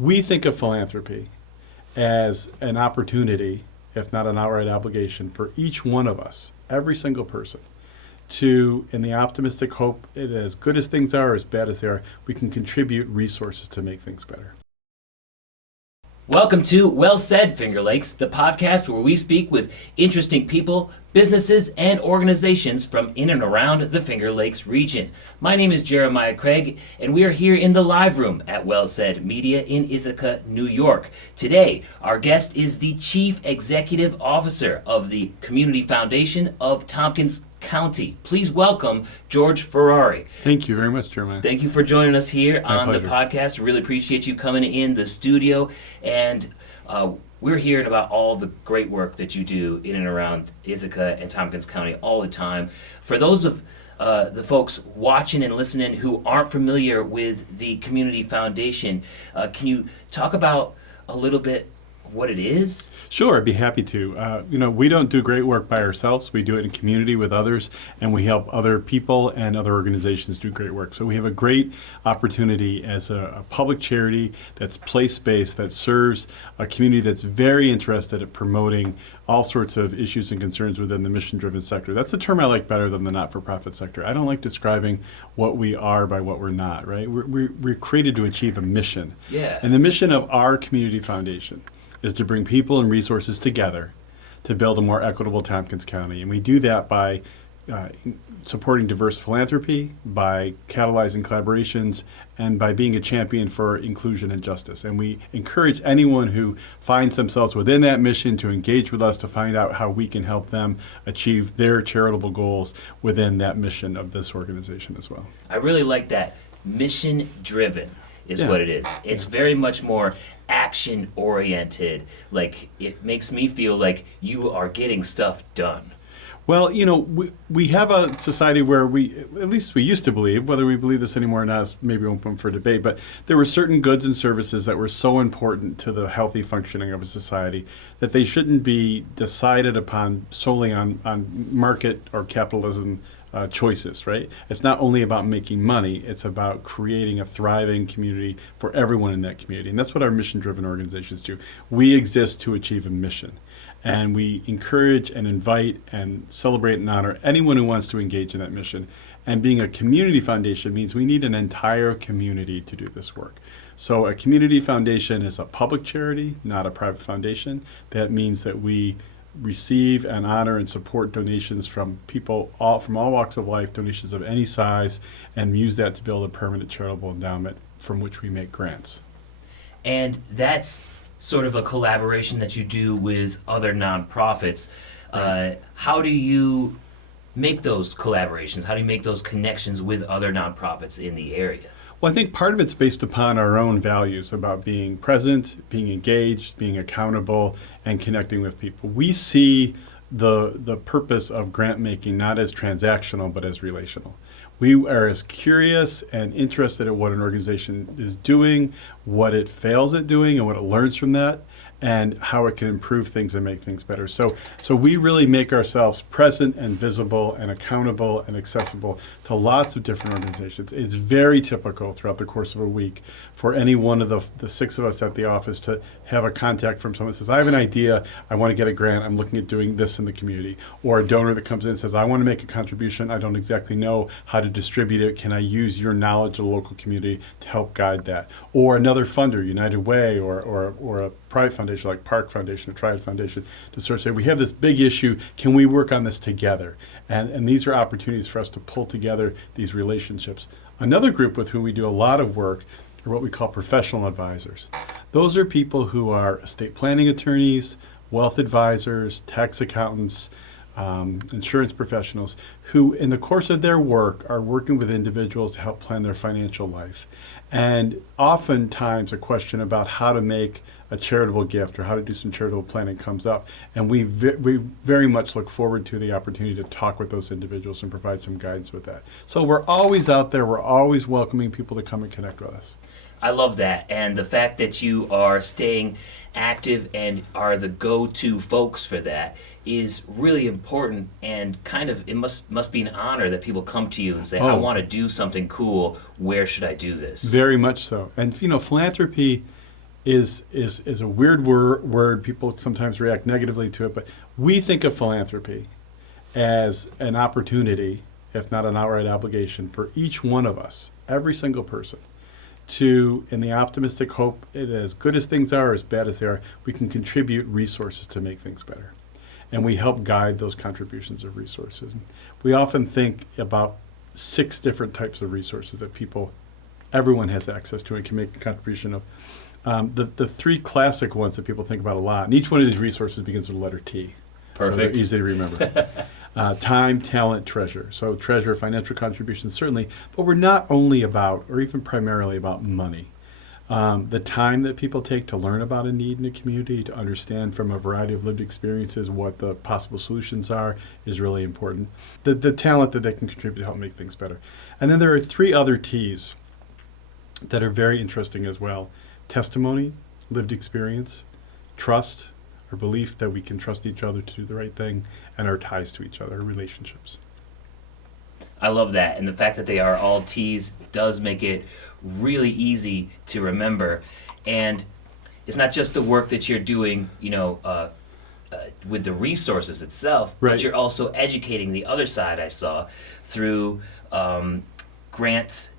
We think of philanthropy as an opportunity, if not an outright obligation, for each one of us, every single person, to, in the optimistic hope that as good as things are, as bad as they are, we can contribute resources to make things better. Welcome to Well Said, Finger Lakes, the podcast where we speak with interesting people, businesses, and organizations from in and around the Finger Lakes region. My name is Jeremiah Craig, and we are here in the live room at Well Said Media in Ithaca, New York. Today, our guest is the Chief Executive Officer of the Community Foundation of Tompkins County. Please welcome George Ferrari. Thank you very much, Jeremiah. Thank you for joining us here My on pleasure. the podcast. Really appreciate you coming in the studio. And we're hearing about all the great work that you do in and around Ithaca and Tompkins County all the time. For those of the folks watching and listening who aren't familiar with the Community Foundation, can you talk about a little bit what it is? Sure, I'd be happy to. We don't do great work by ourselves. We do it in community with others, and we help other people and other organizations do great work. So we have a great opportunity as a public charity that's place-based, that serves a community that's very interested at promoting all sorts of issues and concerns within the mission-driven sector. That's the term I like better than the not-for-profit sector. I don't like describing what we are by what we're not, right? We're created to achieve a mission. Yeah. And the mission of our community foundation is to bring people and resources together to build a more equitable Tompkins County. And we do that by supporting diverse philanthropy, by catalyzing collaborations, and by being a champion for inclusion and justice. And we encourage anyone who finds themselves within that mission to engage with us to find out how we can help them achieve their charitable goals within that mission of this organization as well. I really like that. Mission-driven is what it is. It's very much more action-oriented. Like, it makes me feel like you are getting stuff done. Well, we have a society where at least we used to believe, whether we believe this anymore or not is maybe open for debate, but there were certain goods and services that were so important to the healthy functioning of a society that they shouldn't be decided upon solely on market or capitalism choices, right? It's not only about making money, it's about creating a thriving community for everyone in that community. And that's what our mission-driven organizations do. We exist to achieve a mission. And we encourage and invite and celebrate and honor anyone who wants to engage in that mission. And being a community foundation means we need an entire community to do this work. So a community foundation is a public charity, not a private foundation. That means that we receive and honor and support donations from people from all walks of life, donations of any size, and use that to build a permanent charitable endowment from which we make grants. And that's sort of a collaboration that you do with other nonprofits. How do you make those collaborations? How do you make those connections with other nonprofits in the area? Well, I think part of it's based upon our own values about being present, being engaged, being accountable, and connecting with people. We see the purpose of grant making not as transactional, but as relational. We are as curious and interested in what an organization is doing, what it fails at doing, and what it learns from that, and how it can improve things and make things better. So we really make ourselves present and visible and accountable and accessible to lots of different organizations. It's very typical throughout the course of a week for any one of the six of us at the office to have a contact from someone who says, I have an idea, I want to get a grant, I'm looking at doing this in the community. Or a donor that comes in and says, I want to make a contribution, I don't exactly know how to distribute it, can I use your knowledge of the local community to help guide that? Or another funder, United Way, or a private foundation like Park Foundation or Triad Foundation, to sort of say, we have this big issue, can we work on this together? And these are opportunities for us to pull together these relationships. Another group with whom we do a lot of work are what we call professional advisors. Those are people who are estate planning attorneys, wealth advisors, tax accountants, insurance professionals who in the course of their work are working with individuals to help plan their financial life. And oftentimes a question about how to make a charitable gift or how to do some charitable planning comes up. And we very much look forward to the opportunity to talk with those individuals and provide some guidance with that. So we're always out there. We're always welcoming people to come and connect with us. I love that. And the fact that you are staying active and are the go-to folks for that is really important, and kind of it must be an honor that people come to you and say, I want to do something cool. Where should I do this? Very much so. And philanthropy is a weird word. People sometimes react negatively to it, but we think of philanthropy as an opportunity, if not an outright obligation, for each one of us, every single person, to, in the optimistic hope that as good as things are, as bad as they are, we can contribute resources to make things better. And we help guide those contributions of resources. And we often think about 6 different types of resources that everyone has access to and can make a contribution of. The 3 classic ones that people think about a lot, and each one of these resources begins with the letter T. Perfect. So they're easy to remember. Time, talent, treasure. So treasure, financial contributions, certainly, but we're not only about, or even primarily about money. The time that people take to learn about a need in a community, to understand from a variety of lived experiences what the possible solutions are, is really important. The talent that they can contribute to help make things better. And then there are 3 other T's that are very interesting as well. Testimony, lived experience, trust, our belief that we can trust each other to do the right thing, and our ties to each other, our relationships. I love that. And the fact that they are all T's does make it really easy to remember. And it's not just the work that you're doing, with the resources itself, Right. but you're also educating the other side, I saw, through grants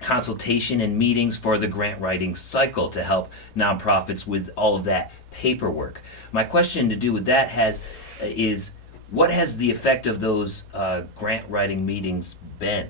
consultation and meetings for the grant writing cycle to help nonprofits with all of that paperwork. My question to do with that is what has the effect of those grant writing meetings been?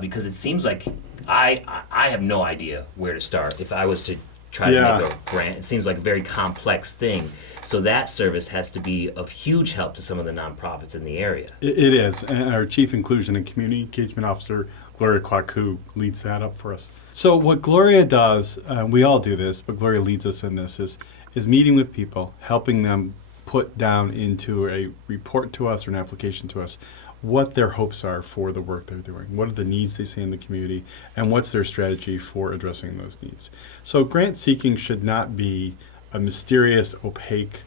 Because it seems like I have no idea where to start if I was to try to make a grant. It seems like a very complex thing. So that service has to be of huge help to some of the nonprofits in the area. It is, and our Chief Inclusion and Community Engagement Officer, Gloria Kwaku, leads that up for us. So what Gloria does, we all do this, but Gloria leads us in this, is meeting with people, helping them put down into a report to us or an application to us what their hopes are for the work they're doing, what are the needs they see in the community, and what's their strategy for addressing those needs. So grant seeking should not be a mysterious, opaque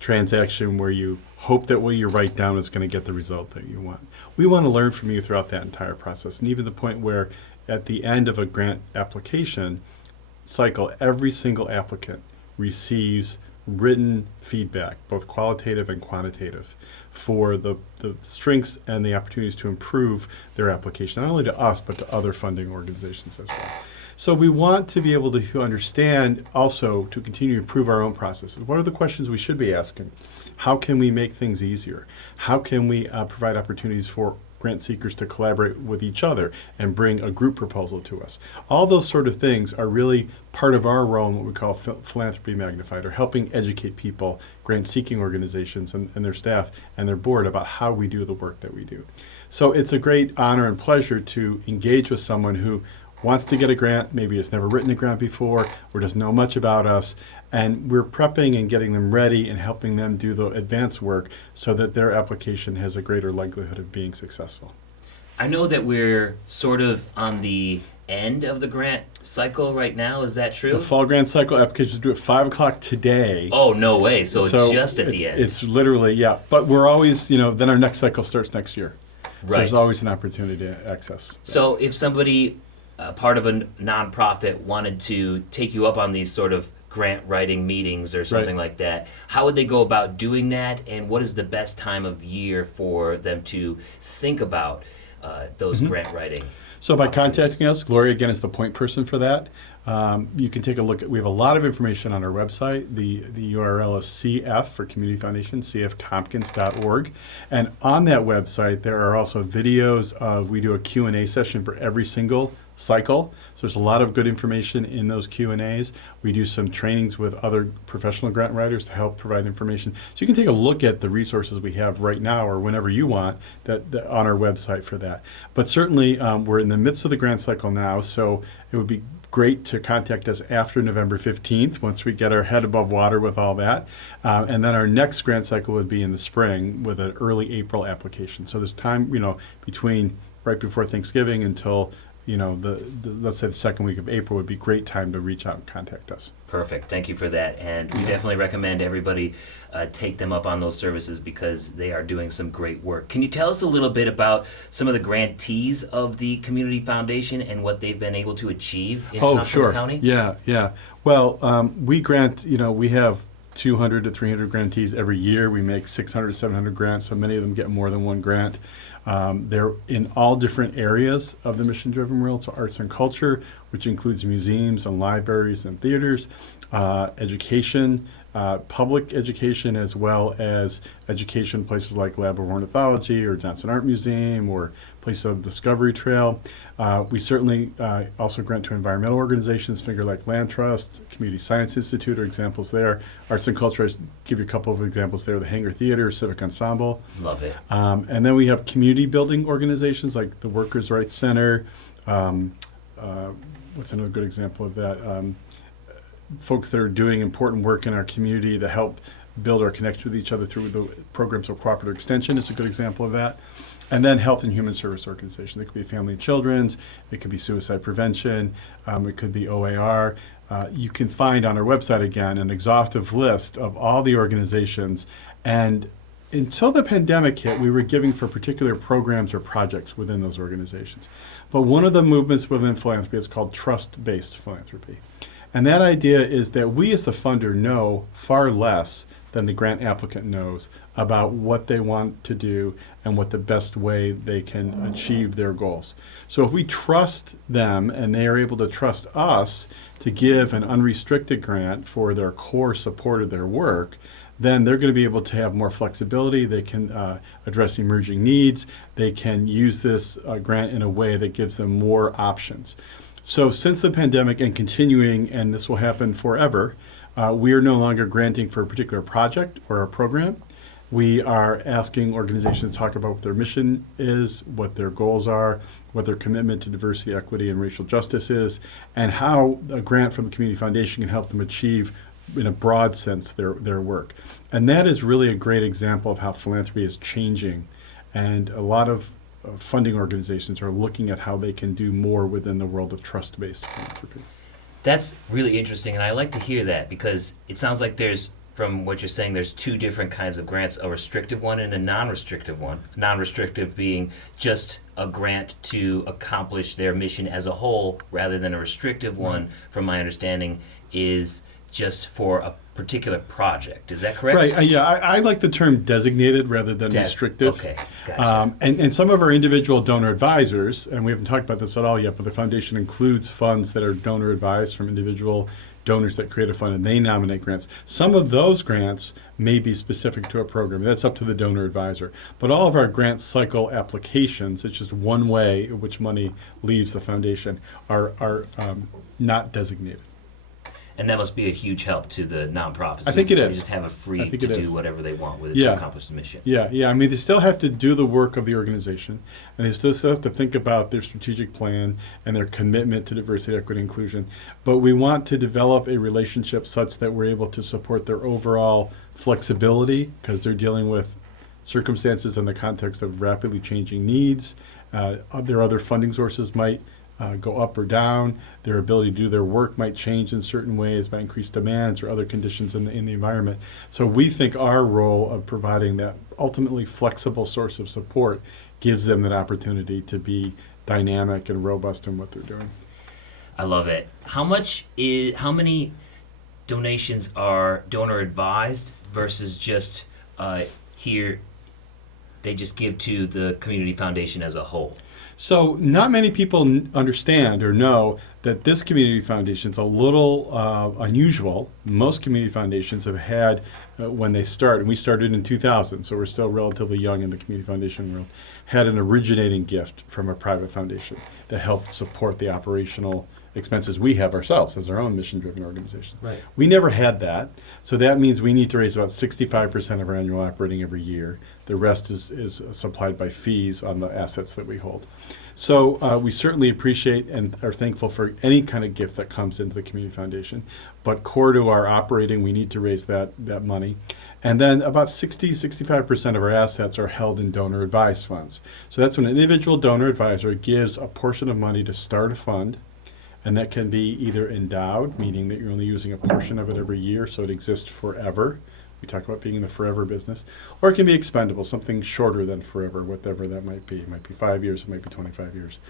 transaction where you hope that what you write down is going to get the result that you want. We want to learn from you throughout that entire process, and even the point where at the end of a grant application cycle, every single applicant receives written feedback, both qualitative and quantitative, for the strengths and the opportunities to improve their application, not only to us, but to other funding organizations as well. So we want to be able to understand also to continue to improve our own processes. What are the questions we should be asking? How can we make things easier? How can we provide opportunities for grant seekers to collaborate with each other and bring a group proposal to us? All those sort of things are really part of our role in what we call philanthropy magnified, or helping educate people, grant-seeking organizations and their staff and their board about how we do the work that we do. So it's a great honor and pleasure to engage with someone who wants to get a grant, maybe has never written a grant before, or doesn't know much about us, and we're prepping and getting them ready and helping them do the advanced work so that their application has a greater likelihood of being successful. I know that we're sort of on the end of the grant cycle right now. Is that true? The fall grant cycle applications due at 5 o'clock today. Oh, no way. So just at the end. It's literally, yeah. But we're always, then our next cycle starts next year. So Right. there's always an opportunity to access. So if somebody, part of a nonprofit, wanted to take you up on these sort of grant writing meetings or something like that, how would they go about doing that, and what is the best time of year for them to think about those grant writing? So by contacting us, Gloria, again, is the point person for that. You can take a look we have a lot of information on our website. The URL is CF for Community Foundation, cftompkins.org. And on that website, there are also videos we do a Q&A session for every single cycle. So there's a lot of good information in those Q&As. We do some trainings with other professional grant writers to help provide information. So you can take a look at the resources we have right now or whenever you want that on our website for that. But certainly we're in the midst of the grant cycle now, so it would be great to contact us after November 15th once we get our head above water with all that. And then our next grant cycle would be in the spring with an early April application. So there's time, between right before Thanksgiving until let's say the second week of April would be a great time to reach out and contact us. Perfect. Thank you for that. And we definitely recommend everybody take them up on those services because they are doing some great work. Can you tell us a little bit about some of the grantees of the Community Foundation and what they've been able to achieve in Tompkins County? Yeah. Well, we grant, we have 200 to 300 grantees every year. We make 600 to 700 grants, so many of them get more than one grant. They're in all different areas of the mission-driven world, so arts and culture, which includes museums and libraries and theaters, education, public education, as well as education places like Lab of Ornithology or Johnson Art Museum or places of Discovery Trail. We certainly also grant to environmental organizations, figure like Land Trust, Community Science Institute are examples there. Arts and culture, I'll give you a couple of examples there, the Hangar Theater, Civic Ensemble. Love it. And then we have community building organizations like the Workers' Rights Center. What's another good example of that? Folks that are doing important work in our community to help build our connection with each other through the programs of cooperative extension is a good example of that. And then health and human service organizations. It could be family and children's, it could be suicide prevention, it could be OAR. You can find on our website, again, an exhaustive list of all the organizations. And until the pandemic hit, we were giving for particular programs or projects within those organizations. But one of the movements within philanthropy is called trust-based philanthropy. And that idea is that we as the funder know far less than the grant applicant knows about what they want to do and what the best way they can achieve their goals. So if we trust them and they are able to trust us to give an unrestricted grant for their core support of their work, then they're going to be able to have more flexibility. They can address emerging needs. They can use this grant in a way that gives them more options. So since the pandemic and continuing, and this will happen forever, we are no longer granting for a particular project or a program. We are asking organizations to talk about what their mission is, what their goals are, what their commitment to diversity, equity, and racial justice is, and how a grant from the Community Foundation can help them achieve, in a broad sense, their work. And that is really a great example of how philanthropy is changing. And a lot of funding organizations are looking at how they can do more within the world of trust-based philanthropy. That's really interesting, and I like to hear that because it sounds like there's, from what you're saying, there's two different kinds of grants, a restrictive one and a non-restrictive one. Non-restrictive being just a grant to accomplish their mission as a whole, rather than a restrictive one, from my understanding, is just for a particular project. Is that correct? Right. Yeah, I like the term designated rather than restrictive. Okay, gotcha. And some of our individual donor advisors, and we haven't talked about this at all yet, but the foundation includes funds that are donor advised from individual donors that create a fund, and they nominate grants. Some of those grants may be specific to a program. That's up to the donor advisor. But all of our grant cycle applications, it's just one way in which money leaves the foundation, are not designated. And that must be a huge help to the nonprofits. I think it is. They just have it free to do whatever they want with it to accomplish the mission. Yeah. I mean, they still have to do the work of the organization, and they still have to think about their strategic plan and their commitment to diversity, equity, inclusion. But we want to develop a relationship such that we're able to support their overall flexibility, because they're dealing with circumstances in the context of rapidly changing needs. Their other funding sources might go up or down. Their ability to do their work might change in certain ways by increased demands or other conditions in the environment. So we think our role of providing that ultimately flexible source of support gives them that opportunity to be dynamic and robust in what they're doing. I love it. How many donations are donor advised versus just here they just give to the Community Foundation as a whole? So not many people understand or know that this community foundation is a little unusual. Most community foundations have had, when they start, and we started in 2000, so we're still relatively young in the community foundation world, had an originating gift from a private foundation that helped support the operational expenses we have ourselves as our own mission-driven organization. Right. We never had that, so that means we need to raise about 65% of our annual operating every year. The rest is supplied by fees on the assets that we hold. So we certainly appreciate and are thankful for any kind of gift that comes into the Community Foundation, but core to our operating, we need to raise that money. And then about 65% of our assets are held in donor-advised funds. So that's when an individual donor advisor gives a portion of money to start a fund, and that can be either endowed, meaning that you're only using a portion of it every year, so it exists forever. We talk about being in the forever business. Or it can be expendable, something shorter than forever, whatever that might be. It might be 5 years, it might be 25 years.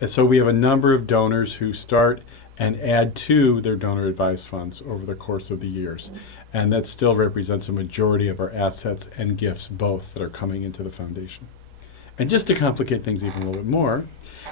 And so we have a number of donors who start and add to their donor advised funds over the course of the years. And that still represents a majority of our assets and gifts, both, that are coming into the foundation. And just to complicate things even a little bit more,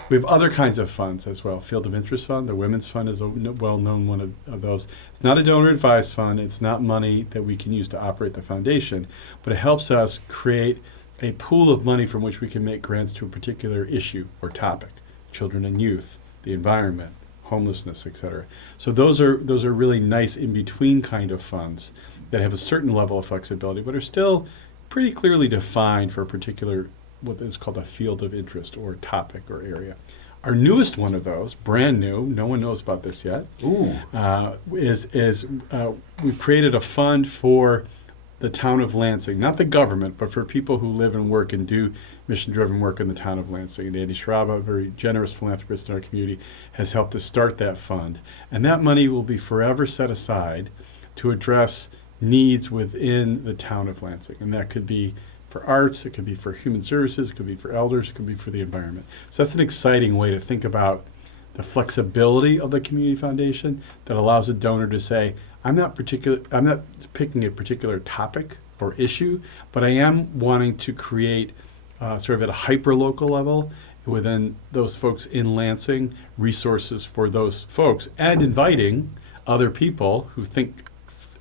we have other kinds of funds as well. Field of Interest Fund, the Women's Fund is a well-known one of those. It's not a donor-advised fund. It's not money that we can use to operate the foundation, but it helps us create a pool of money from which we can make grants to a particular issue or topic, children and youth, the environment, homelessness, et cetera. So those are really nice in-between kind of funds that have a certain level of flexibility, but are still pretty clearly defined for a particular what is called a field of interest or topic or area. Our newest one of those, brand new, no one knows about this yet, is we've created a fund for the town of Lansing, not the government, but for people who live and work and do mission-driven work in the town of Lansing. And Andy Schraba, a very generous philanthropist in our community, has helped to start that fund. And that money will be forever set aside to address needs within the town of Lansing. And that could be for arts, it could be for human services, it could be for elders, it could be for the environment. So that's an exciting way to think about the flexibility of the Community Foundation that allows a donor to say, I'm not picking a particular topic or issue, but I am wanting to create sort of at a hyper-local level within those folks in Lansing, resources for those folks, and inviting other people who think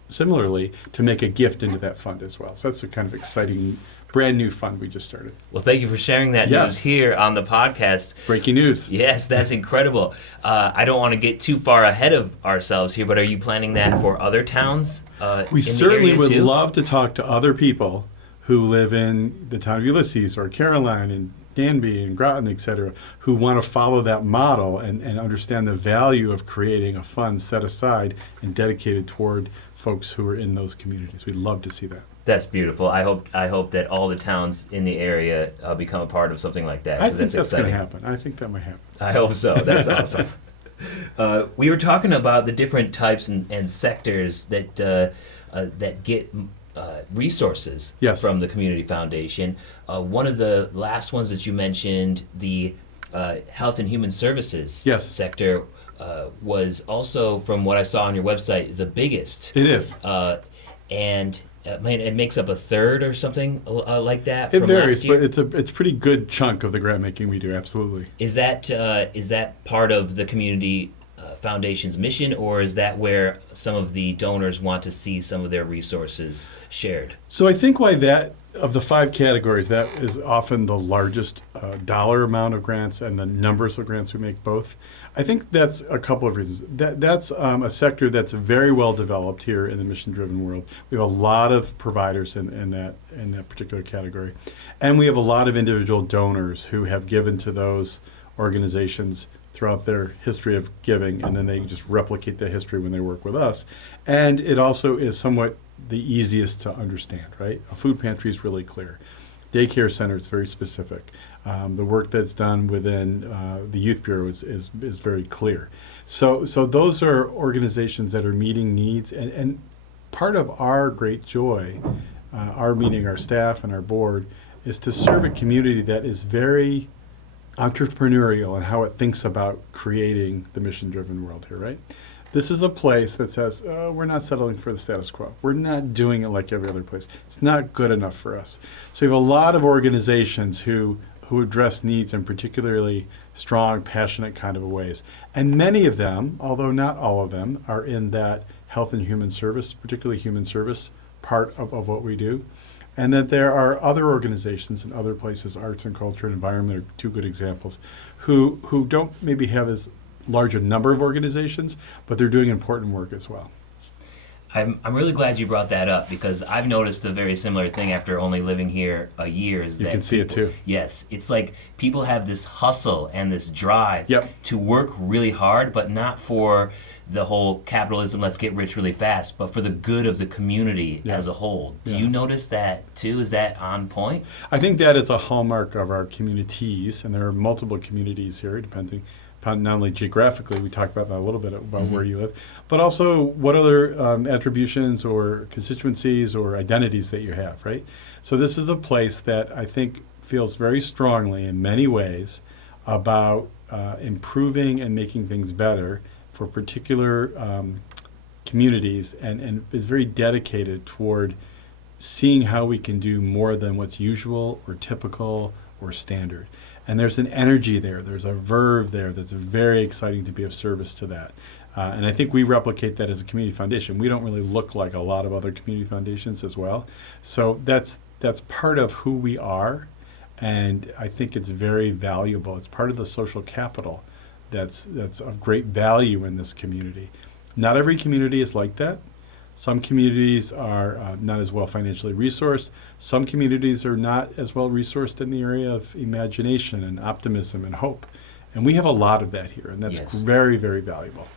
similarly to make a gift into that fund as well. So that's a kind of exciting brand new fund we just started. Well, thank you for sharing that news here on the podcast. Breaking news. Yes, that's incredible. I don't want to get too far ahead of ourselves here, but are you planning that for other towns? We certainly would love to talk to other people who live in the town of Ulysses or Caroline and Danby and Groton, et cetera, who want to follow that model and understand the value of creating a fund set aside and dedicated toward folks who are in those communities. We'd love to see that. That's beautiful. I hope that all the towns in the area become a part of something like that. I think that's going to happen. I think that might happen. I hope so. That's awesome. We were talking about the different types and sectors that get resources from the Community Foundation. One of the last ones that you mentioned, the Health and Human Services sector, was also, from what I saw on your website, the biggest. It is. And it makes up a third or something like that. It varies, but it's a pretty good chunk of the grant making we do. Absolutely. Is that part of the Community Foundation's mission, or is that where some of the donors want to see some of their resources shared? So I think why that, of the 5 categories, that is often the largest dollar amount of grants and the numbers of grants we make both. I think that's a couple of reasons. That's a sector that's very well developed here in the mission-driven world. We have a lot of providers in that particular category, and we have a lot of individual donors who have given to those organizations throughout their history of giving, and then they just replicate the history when they work with us. And it also is somewhat the easiest to understand, right? A food pantry is really clear. Daycare center is very specific. The work that's done within the Youth Bureau is very clear. So those are organizations that are meeting needs, and part of our great joy, our meeting our staff and our board, is to serve a community that is very entrepreneurial in how it thinks about creating the mission-driven world here, right? This is a place that says, we're not settling for the status quo. We're not doing it like every other place. It's not good enough for us. So you have a lot of organizations who address needs in particularly strong, passionate kind of ways. And many of them, although not all of them, are in that health and human service, particularly human service part of what we do. And that there are other organizations in other places, arts and culture and environment are 2 good examples, who don't maybe have as larger number of organizations, but they're doing important work as well. I'm really glad you brought that up because I've noticed a very similar thing after only living here a year. Is You that can see it too. Yes, it's like people have this hustle and this drive Yep. to work really hard, but not for the whole capitalism, let's get rich really fast, but for the good of the community Yeah. as a whole. Do Yeah. you notice that too? Is that on point? I think that is a hallmark of our communities, and there are multiple communities here, depending upon not only geographically, we talked about that a little bit about where you live, but also what other attributions or constituencies or identities that you have, right? So this is a place that I think feels very strongly in many ways about improving and making things better for particular communities, and is very dedicated toward seeing how we can do more than what's usual or typical or standard. And there's an energy there, there's a verve there that's very exciting to be of service to that. And I think we replicate that as a community foundation. We don't really look like a lot of other community foundations as well. So that's part of who we are, and I think it's very valuable. It's part of the social capital that's of great value in this community. Not every community is like that. Some communities are not as well financially resourced. Some communities are not as well resourced in the area of imagination and optimism and hope. And we have a lot of that here, and that's Yes. very, very valuable.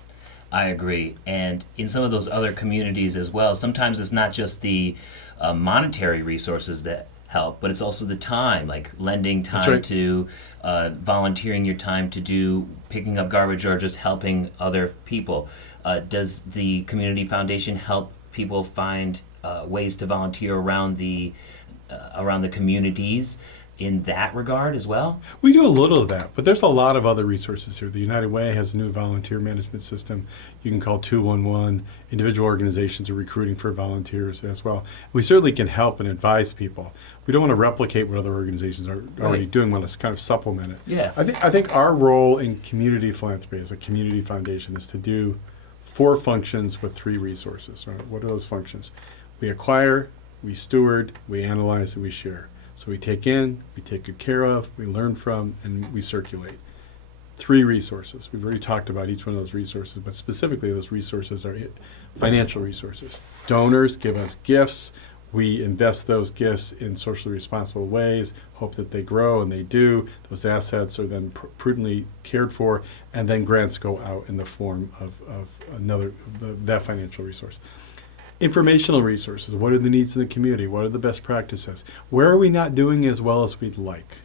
I agree. And in some of those other communities as well, sometimes it's not just the monetary resources that help, but it's also the time, like lending time right. to volunteering your time to do picking up garbage or just helping other people. Does the community foundation help people find ways to volunteer around the communities in that regard as well? We do a little of that, but there's a lot of other resources here. The United Way has a new volunteer management system. You can call 211. Individual organizations are recruiting for volunteers as well. We certainly can help and advise people. We don't want to replicate what other organizations are already doing. We want to kind of supplement it. Yeah. I think our role in community philanthropy as a community foundation is to do 4 functions with 3 resources. Right? What are those functions? We acquire, we steward, we analyze, and we share. So we take in, we take good care of, we learn from, and we circulate. 3 resources. We've already talked about each one of those resources, but specifically those resources are financial resources. Donors give us gifts. We invest those gifts in socially responsible ways, hope that they grow, and they do. Those assets are then prudently cared for, and then grants go out in the form of that financial resource. Informational resources. What are the needs of the community? What are the best practices? Where are we not doing as well as we'd like?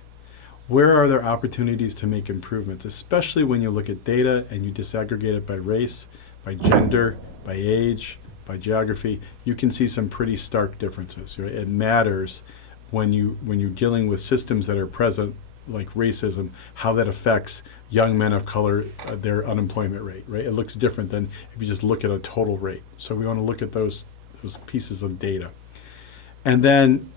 Where are there opportunities to make improvements, especially when you look at data and you disaggregate it by race, by gender, by age, by geography? You can see some pretty stark differences. Right? It matters when you're dealing with systems that are present, like racism, how that affects young men of color, their unemployment rate, right? It looks different than if you just look at a total rate. So we want to look at those pieces of data. And then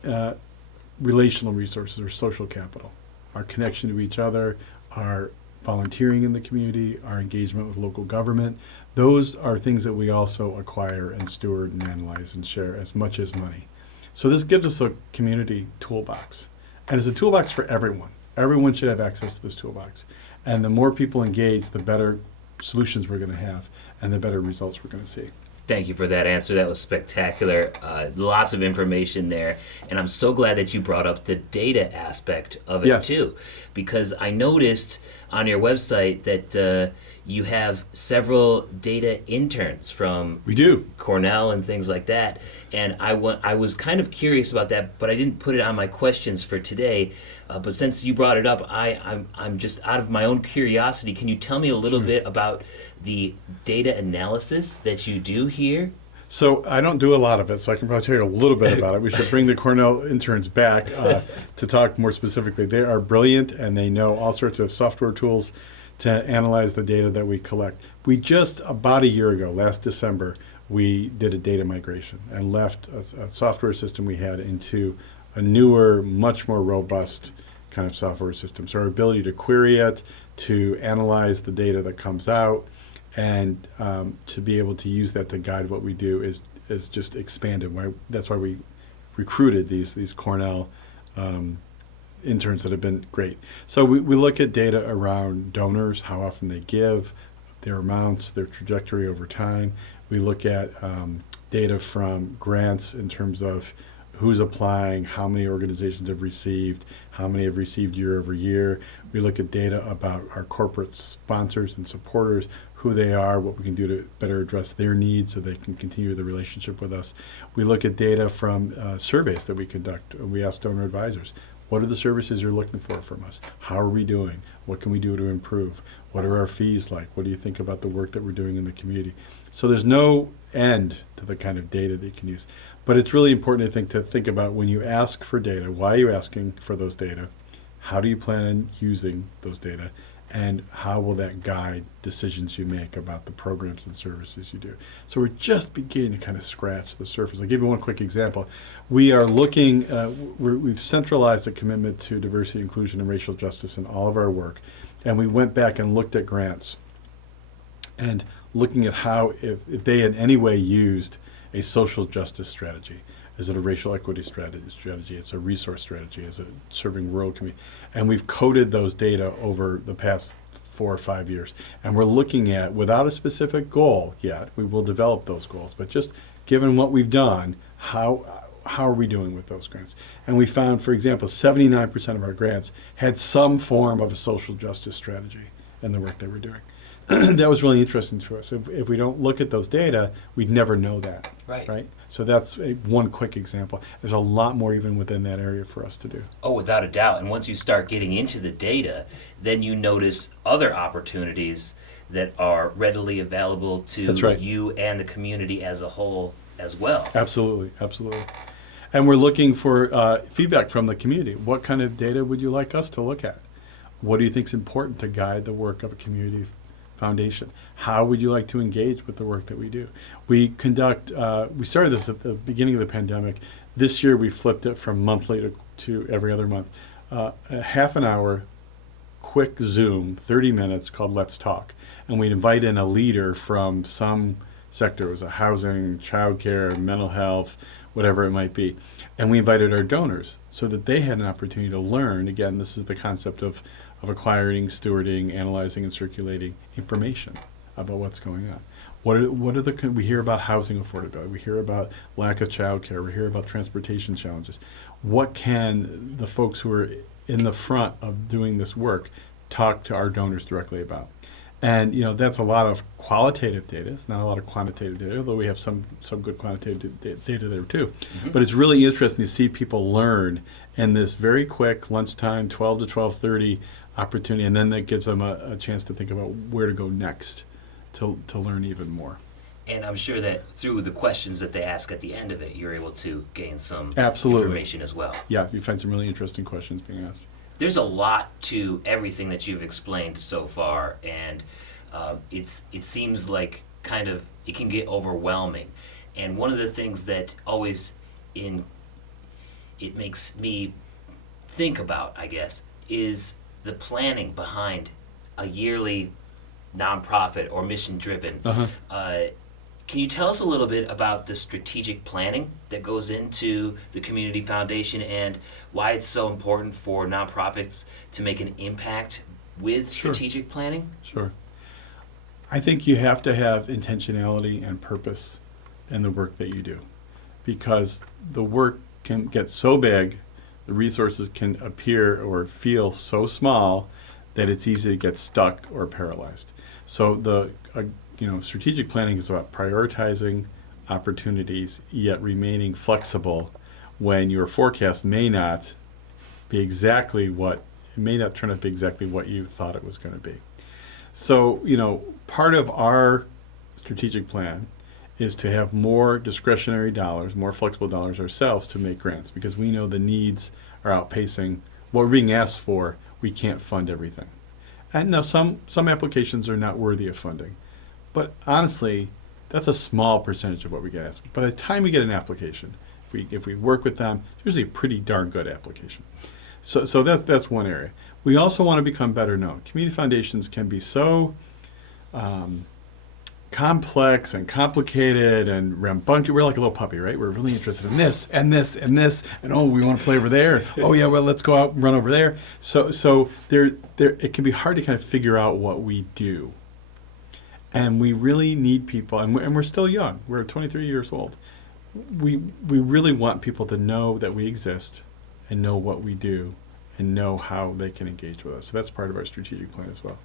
relational resources or social capital, our connection to each other, our volunteering in the community, our engagement with local government. Those are things that we also acquire and steward and analyze and share as much as money. So this gives us a community toolbox. And it's a toolbox for everyone. Everyone should have access to this toolbox. And the more people engage, the better solutions we're going to have and the better results we're going to see. Thank you for that answer. That was spectacular. Lots of information there. And I'm so glad that you brought up the data aspect of it Yes. too. Because I noticed on your website that you have several data interns from We do. Cornell and things like that. And I was kind of curious about that, but I didn't put it on my questions for today. But since you brought it up, I'm just out of my own curiosity. Can you tell me a little bit about the data analysis that you do here? So I don't do a lot of it, so I can probably tell you a little bit about it. We should bring the Cornell interns back to talk more specifically. They are brilliant, and they know all sorts of software tools to analyze the data that we collect. We just, about a year ago, last December, we did a data migration and left a software system we had into a newer, much more robust kind of software system. So our ability to query it, to analyze the data that comes out, and to be able to use that to guide what we do is just expanded. That's why we recruited these Cornell interns that have been great. So we look at data around donors, how often they give, their amounts, their trajectory over time. We look at data from grants in terms of who's applying, how many organizations have received, how many have received year over year. We look at data about our corporate sponsors and supporters, who they are, what we can do to better address their needs so they can continue the relationship with us. We look at data from surveys that we conduct. We ask donor advisors, what are the services you're looking for from us? How are we doing? What can we do to improve? What are our fees like? What do you think about the work that we're doing in the community? So there's no end to the kind of data that you can use. But it's really important, I think, to think about when you ask for data, why are you asking for those data? How do you plan on using those data? And how will that guide decisions you make about the programs and services you do? So we're just beginning to kind of scratch the surface. I'll give you one quick example. We are looking, we've centralized a commitment to diversity, inclusion, and racial justice in all of our work. And we went back and looked at grants and looking at how, if they in any way used a social justice strategy. Is it a racial equity strategy? It's a resource strategy? Is it serving rural community? And we've coded those data over the past 4 or 5 years. And we're looking at, without a specific goal yet, we will develop those goals, but just given what we've done, how are we doing with those grants? And we found, for example, 79% of our grants had some form of a social justice strategy in the work that we're doing. That was really interesting to us. If we don't look at those data, we'd never know that. Right? So that's one quick example. There's a lot more even within that area for us to do. Oh, without a doubt. And once you start getting into the data, then you notice other opportunities that are readily available to you and the community as a whole as well. Absolutely. And we're looking for feedback from the community. What kind of data would you like us to look at? What do you think is important to guide the work of a community foundation? How would you like to engage with the work that we do? We conduct, we started this at the beginning of the pandemic. This year we flipped it from monthly to every other month. A half an hour, quick Zoom, 30 minutes called Let's Talk. And we invite in a leader from some sector. It was a housing, childcare, mental health, whatever it might be. And we invited our donors so that they had an opportunity to learn. Again, this is the concept of acquiring, stewarding, analyzing, and circulating information about what's going on. We hear about housing affordability. We hear about lack of childcare. We hear about transportation challenges. What can the folks who are in the front of doing this work talk to our donors directly about? And that's a lot of qualitative data. It's not a lot of quantitative data, although we have some good quantitative data there too. Mm-hmm. But it's really interesting to see people learn in this very quick lunchtime, 12 to 12:30 opportunity, and then that gives them a chance to think about where to go next to learn even more. And I'm sure that through the questions that they ask at the end of it, you're able to gain some information as well. Yeah, you find some really interesting questions being asked. There's a lot to everything that you've explained so far, and it seems like kind of it can get overwhelming. And one of the things that always it makes me think about, I guess, is the planning behind a yearly nonprofit or mission-driven. Can you tell us a little bit about the strategic planning that goes into the Community Foundation and why it's so important for nonprofits to make an impact with strategic planning? Sure. I think you have to have intentionality and purpose in the work that you do, because the work can get so big, the resources can appear or feel so small that it's easy to get stuck or paralyzed. So strategic planning is about prioritizing opportunities, yet remaining flexible when your forecast may not turn out to be exactly what you thought it was going to be. So, part of our strategic plan is to have more discretionary dollars, more flexible dollars ourselves to make grants, because we know the needs are outpacing what we're being asked for. We can't fund everything. And now some applications are not worthy of funding. But honestly, that's a small percentage of what we get asked. By the time we get an application, if we work with them, it's usually a pretty darn good application. So that's one area. We also want to become better known. Community foundations can be so complex and complicated and rambunctious. We're like a little puppy, right? We're really interested in this and this and this, and we want to play over there. And, let's go out and run over there. So there it can be hard to kind of figure out what we do. And we really need people, and we're still young. We're 23 years old. We really want people to know that we exist and know what we do and know how they can engage with us. So that's part of our strategic plan as well.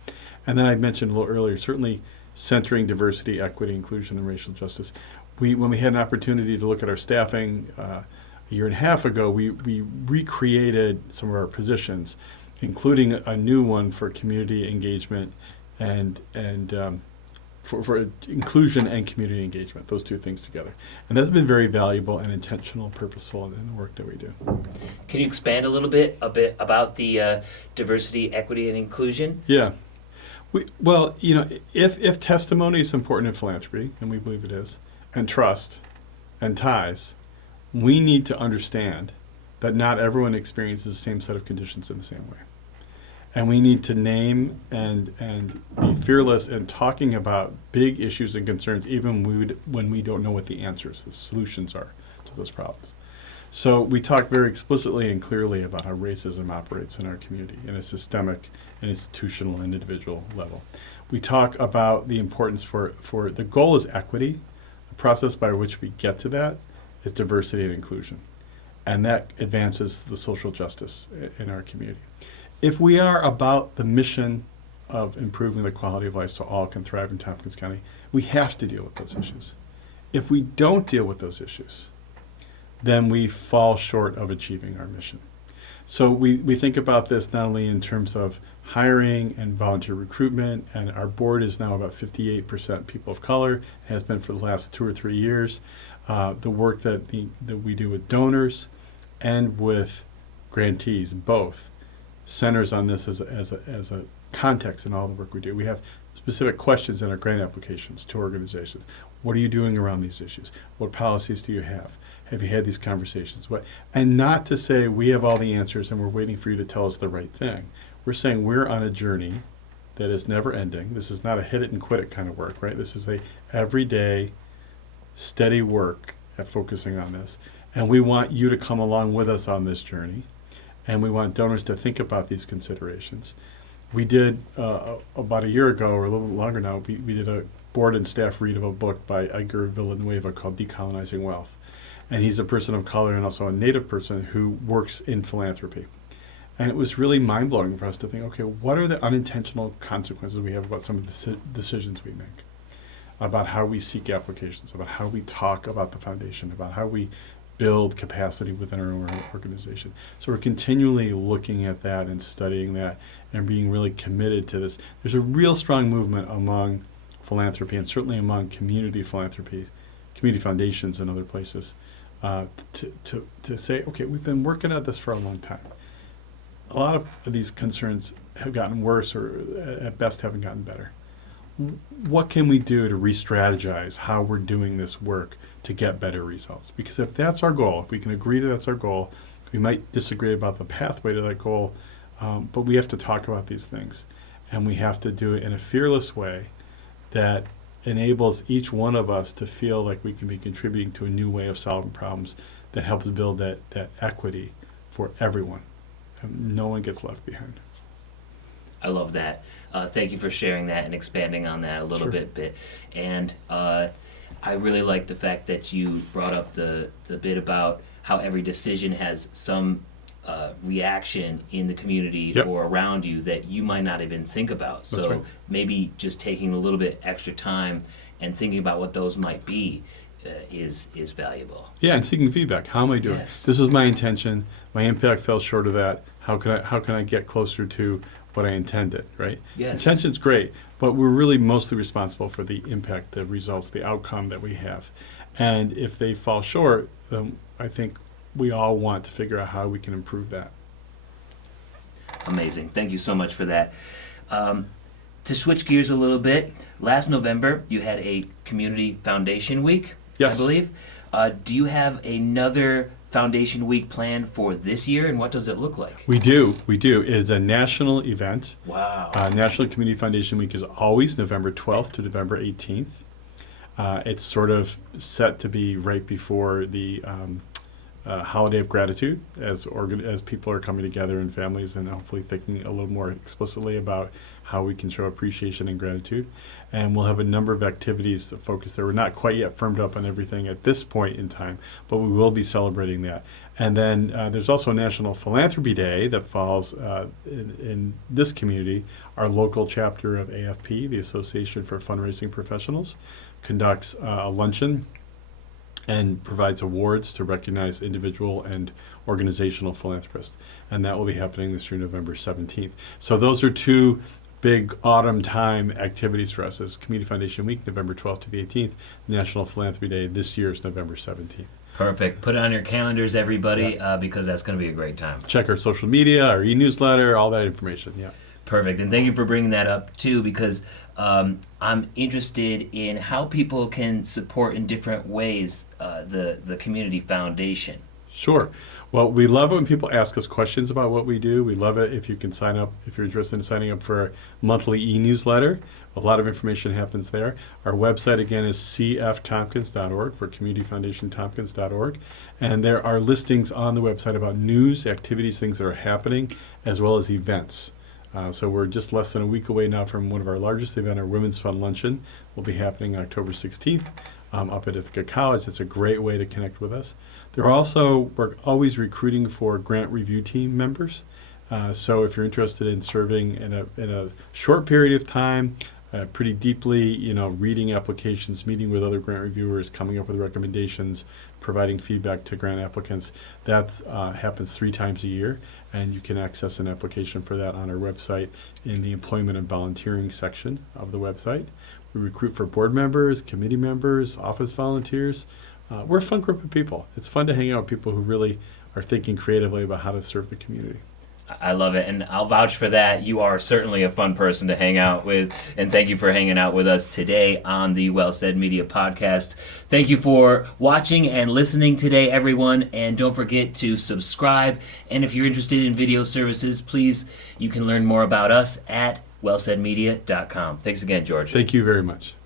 And then I mentioned a little earlier, certainly centering diversity, equity, inclusion, and racial justice. When we had an opportunity to look at our staffing a year and a half ago, we recreated some of our positions, including a new one for community engagement and for inclusion and community engagement, those two things together. And that's been very valuable and intentional, purposeful in the work that we do. Can you expand a bit about the diversity, equity, and inclusion? Yeah. If testimony is important in philanthropy, and we believe it is, and trust and ties, we need to understand that not everyone experiences the same set of conditions in the same way. And we need to name and be fearless in talking about big issues and concerns, even when we don't know what the answers, the solutions are to those problems. So we talk very explicitly and clearly about how racism operates in our community in a systemic and institutional and individual level. We talk about the importance for the goal is equity. The process by which we get to that is diversity and inclusion. And that advances the social justice in our community. If we are about the mission of improving the quality of life so all can thrive in Tompkins County, we have to deal with those issues. If we don't deal with those issues, then we fall short of achieving our mission. So we think about this not only in terms of hiring and volunteer recruitment, and our board is now about 58% people of color, has been for the last 2 or 3 years. The work that we do with donors and with grantees, both, centers on this as a context in all the work we do. We have specific questions in our grant applications to organizations. What are you doing around these issues? What policies do you have? Have you had these conversations? And not to say we have all the answers and we're waiting for you to tell us the right thing. We're saying we're on a journey that is never ending. This is not a hit it and quit it kind of work, right? This is a everyday, steady work at focusing on this. And we want you to come along with us on this journey. And we want donors to think about these considerations. We did, about a year ago, or a little longer now, we did a board and staff read of a book by Edgar Villanueva called Decolonizing Wealth. And he's a person of color and also a Native person who works in philanthropy. And it was really mind-blowing for us to think, okay, what are the unintentional consequences we have about some of the decisions we make, about how we seek applications, about how we talk about the foundation, about how we build capacity within our own organization. So we're continually looking at that and studying that and being really committed to this. There's a real strong movement among philanthropy and certainly among community philanthropies, community foundations and other places to say, okay, we've been working at this for a long time. A lot of these concerns have gotten worse or at best haven't gotten better. What can we do to re-strategize how we're doing this work to get better results? Because if that's our goal, if we can agree that that's our goal, we might disagree about the pathway to that goal, but we have to talk about these things. And we have to do it in a fearless way that enables each one of us to feel like we can be contributing to a new way of solving problems that helps build that equity for everyone. And no one gets left behind. I love that. Thank you for sharing that and expanding on that a little bit. And I really like the fact that you brought up the bit about how every decision has some reaction in the community or around you that you might not even think about. That's So right. maybe just taking a little bit extra time and thinking about what those might be is valuable. Yeah, and seeking feedback. How am I doing? Yes. This is my intention. My impact fell short of that. How can I get closer to what I intended, right? Yes. Intention's great, but we're really mostly responsible for the impact, the results, the outcome that we have. And if they fall short, then I think we all want to figure out how we can improve that. Amazing. Thank you so much for that. To switch gears a little bit, last November you had a Community Foundation Week, Yes. I believe. Do you have another Foundation Week planned for this year, and what does it look like? We do. It is a national event. Wow. National Community Foundation Week is always November 12th to November 18th. It's sort of set to be right before the holiday of gratitude as people are coming together in families and hopefully thinking a little more explicitly about how we can show appreciation and gratitude. And we'll have a number of activities that focus there. We're not quite yet firmed up on everything at this point in time, but we will be celebrating that. And then there's also a National Philanthropy Day that falls in this community. Our local chapter of AFP, the Association for Fundraising Professionals, conducts a luncheon and provides awards to recognize individual and organizational philanthropists. And that will be happening this year, November 17th. So those are two big autumn time activities for us as Community Foundation Week, November 12th to the 18th. National Philanthropy Day this year is November 17th. Perfect. Put it on your calendars, everybody, because that's going to be a great time. Check our social media, our e-newsletter, all that information. Yeah. Perfect. And thank you for bringing that up, too, because I'm interested in how people can support in different ways the Community Foundation. Sure. Well, we love it when people ask us questions about what we do. We love it if you can sign up, if you're interested in signing up for a monthly e-newsletter. A lot of information happens there. Our website, again, is cftompkins.org, for communityfoundationtompkins.org. And there are listings on the website about news, activities, things that are happening, as well as events. So we're just less than a week away now from one of our largest events, our Women's Fund Luncheon. Will be happening October 16th up at Ithaca College. It's a great way to connect with us. We're always recruiting for grant review team members. So if you're interested in serving in a short period of time, pretty deeply, reading applications, meeting with other grant reviewers, coming up with recommendations, providing feedback to grant applicants, that happens 3 times a year. And you can access an application for that on our website in the employment and volunteering section of the website. We recruit for board members, committee members, office volunteers. We're a fun group of people. It's fun to hang out with people who really are thinking creatively about how to serve the community. I love it, and I'll vouch for that. You are certainly a fun person to hang out with, and thank you for hanging out with us today on the Well Said Media podcast. Thank you for watching and listening today, everyone, and don't forget to subscribe. And if you're interested in video services, please, you can learn more about us at wellsaidmedia.com. Thanks again, George. Thank you very much.